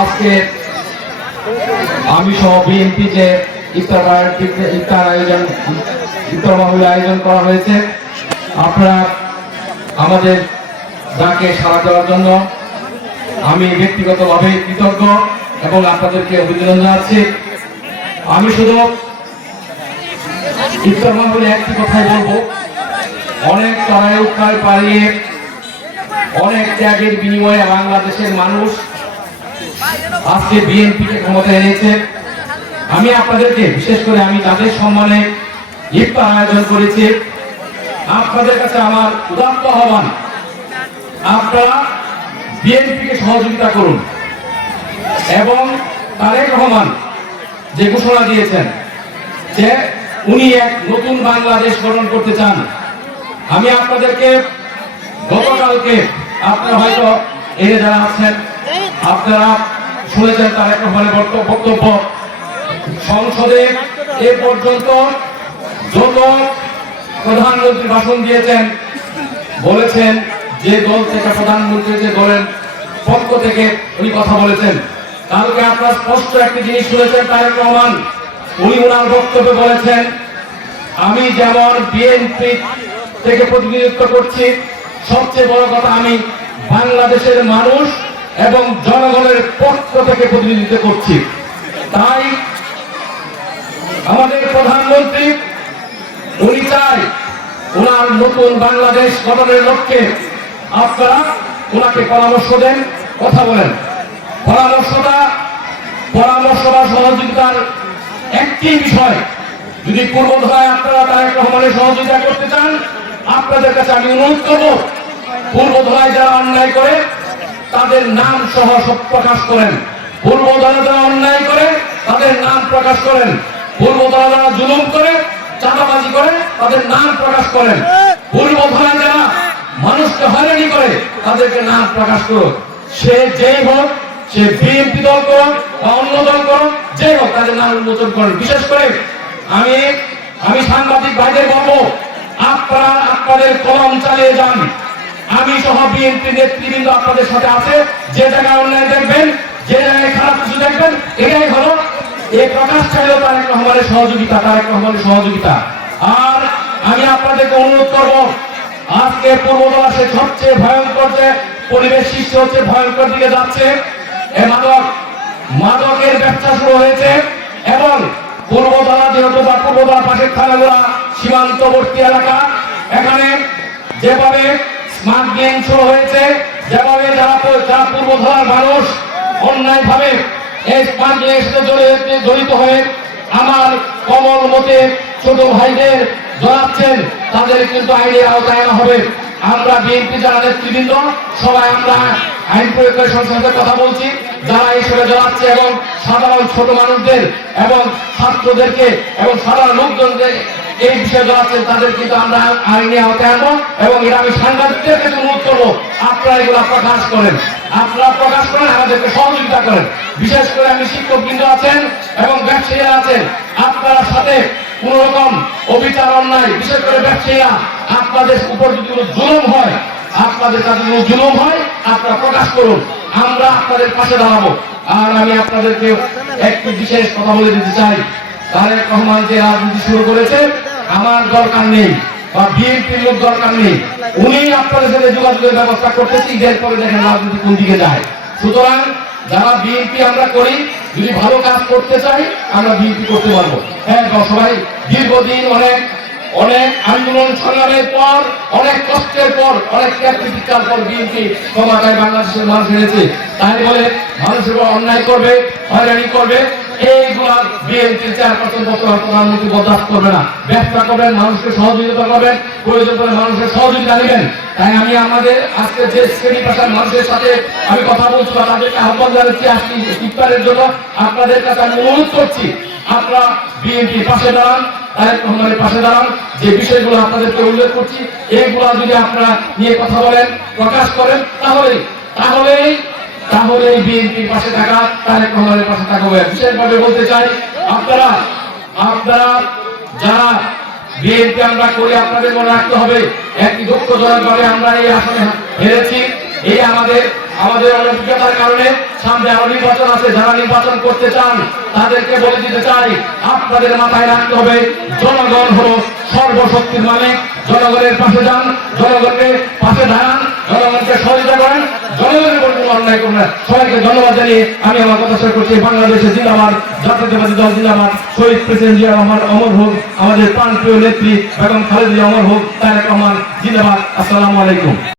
আজকে আমি সহ বিএনপি যে ইফতার মাহফিল আয়োজন করা হয়েছে, আপনারা আমাদের ডাকে সাড়া দেওয়ার জন্য আমি ব্যক্তিগতভাবে কৃতজ্ঞ এবং আপনাদেরকে অভিনন্দন জানাচ্ছি। আমি শুধু ইফতার মাহফিলে একটি কথাই বলবো, অনেক চড়াই উত্তাল পাড়িয়ে অনেক ত্যাগের বিনিময়ে বাংলাদেশের মানুষ আজকে বিএনপিকে ক্ষমতায় এনেছে। আমি আপনাদেরকে বিশেষ করে আমি তাদের সম্মানে ইফতার আয়োজন করেছি। আপনাদের কাছে আমার উদাত্ত আহ্বান, আপনারা বিএনপিকে সহযোগিতা করুন এবং তারেক রহমান যে ঘোষণা দিয়েছেন যে উনি এক নতুন বাংলাদেশ গঠন করতে চান, আমি আপনাদেরকে গতকালকে আপনারা হয়তো এনে যারা আছেন আপনারা শুনেছেন তারেক রহমানের বক্তব্য। সংসদে এ পর্যন্ত যত প্রধানমন্ত্রী ভাষণ দিয়েছেন বলেছেন যে দল থেকে প্রধানমন্ত্রী যে দলের পক্ষ থেকে উনি কথা বলেছেন। কালকে আপনারা স্পষ্ট একটি জিনিস শুনেছেন, তারেক রহমান উনি ওনার বক্তব্যে বলেছেন আমি যেমন বিএনপি থেকে প্রতিনিধিত্ব করছি, সবচেয়ে বড় কথা আমি বাংলাদেশের মানুষ এবং জনগণের পক্ষ থেকে প্রতিনিধিত্ব করছি। তাই আমাদের প্রধানমন্ত্রী উনি চাই ওনার নতুন বাংলাদেশ গঠনের লক্ষ্যে আপনারা ওনাকে পরামর্শ দেন, কথা বলেন। পরামর্শ বা সহযোগিতার একটি বিষয়, যদি পূর্বধায় আপনারা তারেক রহমানের সহযোগিতা করতে চান, আপনাদের কাছে আমি অনুরোধ করব পূর্বধায় যারা অন্যায় করে তাদের নাম সহ সব প্রকাশ করেন। পূর্বধারা যারা অন্যায় করে তাদের নাম প্রকাশ করেন। পূর্বধারা যারা জুলুম করে চাঁদাবাজি করে তাদের নাম প্রকাশ করেন। পূর্বধারা যারা মানুষকে হয়রানি করে তাদেরকে নাম প্রকাশ করুন। সে যেই হোক, সে বিএনপি দল করুন বা অন্য দল করুন, যেই হোক তাদের নাম উন্মোচন করেন। বিশেষ করে আমি সাংবাদিক ভাইদের বলবো, আপনারা আপনাদের কলম চালিয়ে যান। আমি সহ বিএনপি নেতৃবৃন্দ আপনাদের সাথে আছে। যে জায়গায় অন্যায় দেখবেন, যে জায়গায় খারাপ কিছু দেখবেন, এটাই হলো এই প্রকাশ চাইল তারেক রহমানের সহযোগিতা। আর আমি আপনাদেরকে অনুরোধ করব, আজকে পূর্ববাসে সবচেয়ে ভয়ঙ্কর যে পরিবেশ সৃষ্টি হচ্ছে, ভয়ঙ্কর দিকে যাচ্ছে। মাদকের ব্যবসা শুরু হয়েছে এবং পূর্বতলা যেহেতু বা পূর্বতলা পাশের থানাগুলা সীমান্তবর্তী এলাকা, এখানে যেভাবে স্মাগলিং শুরু হয়েছে, যেভাবে যারা পূর্বতলার মানুষ অন্যায় ভাবে এই স্মাগলিং এর সাথে জড়িত হয়ে আমার কমল মতে ছোট ভাইদের জড়াচ্ছেন, তাদের কিন্তু আইনের আওতায় আনা হবে। আমরা বিএনপি যারা নেতৃবৃন্দ সবাই আমরা আইন প্রয়োগের সংসদের কথা বলছি, যারা এই সরে জড়াচ্ছে এবং সাধারণ ছোট মানুষদের এবং ছাত্রদেরকে এবং সাধারণ লোকজনদের এই বিষয়ে জড়াচ্ছেন, তাদের কিন্তু আমরা আইনে আওতায় আনবো। এবং এটা আমি সাংবাদিকদের কাছে অনুরোধ করবো, আপনারা এগুলো প্রকাশ করেন, আমাদেরকে সহযোগিতা করেন। বিশেষ করে আমি শিক্ষকবৃন্দ আছেন এবং ব্যবসায়ীরা আছেন, আপনার সাথে কোন রকম অবিচার অন্যায়, বিশেষ করে ব্যবসায়ীরা আপনাদের উপর যদি কোনো জুলুম হয়, আপনারা প্রকাশ করুন, আমরা আপনাদের পাশে দাঁড়াবো। আর আমি আপনাদেরকে একটি বিশেষ কথা বলে দিতে চাই, তারেক রহমান যে রাজনীতি শুরু করেছে আমার দরকার নেই বা বিএনপির লোক দরকার নেই। উনি আপনাদের সাথে যোগাযোগের ব্যবস্থা করতেছি, এরপরে দেখেন রাজনীতি কোন দিকে যায়। সুতরাং যারা বিএনপি আমরা করি, যদি ভালো কাজ করতে চাই আমরা বিএনপি করতে পারবো। হ্যাঁ, সবাই দীর্ঘদিন অনেক আন্দোলন সংগ্রামের পর, অনেক কষ্টের পর, অনেক ত্যাগের পর বিএনপি ক্ষমতায় বাংলাদেশের মানুষ এনেছে। তাই বলে মানুষের উপর অন্যায় করবে, হয়রানি করবে, এইগুলা বিএনপির চেয়ারপারসন প্রধানমন্ত্রী বরদাস্ত করবে না। ব্যবসা করবেন, মানুষকে সহযোগিতা করবেন, প্রয়োজন করে মানুষের সহযোগিতা নেবেন। তাই আমি আমাদের আজকে যে শ্রেণী পেশার মানুষের সাথে আমি কথা বলছি বা তাদেরকে আহ্বান জানাচ্ছি আজকে ইফতারের জন্য, আপনাদের কাছে আমি অনুরোধ করছি আপনারা বিএনপির পাশে দাঁড়ান, তারেক রহমানের পাশে দাঁড়ান। যে বিষয়গুলো আপনাদেরকে উল্লেখ করছি এইগুলো যদি আপনারা নিয়ে কথা বলেন, প্রকাশ করেন, তাহলে বিএনপির পাশে থাকা, তারেক রহমানের পাশে থাকা হবে। বিশেষভাবে বলতে চাই, আপনারা যারা বিএনপি আমরা করি, আপনাদের মনে রাখতে হবে একটি দুঃখজনক ভাবে আমরা এই আসনে হেরেছি। এই আমাদের আমাদের অনভিজ্ঞতার কারণে সামনে আরো নির্বাচন আছে। যারা নির্বাচন করতে চান তাদেরকে বলে দিতে চাই, আপনাদের মাথায় রাখতে হবে জনগণ হলো সর্বশক্তির মালিক। জনগণের পাশে যান, জনগণকে পাশে দাঁড়ান, জনগণকে সহযোগিতা করেন, জনগণের উপর কোনো অন্যায় করবেন না। সবাইকে ধন্যবাদ জানিয়ে আমি আমার কথা শেষ করছি। বাংলাদেশের জিন্দাবাদ, জাতীয়তাবাদী দল জিন্দাবাদ, শহীদ প্রেসিডেন্ট জিয়া রহমান অমর হোক, আমাদের প্রাণপ্রিয় নেত্রী বেগম খালেদা জিয়া অমর হোক, তারেক রহমান জিন্দাবাদ। আসসালামু আলাইকুম।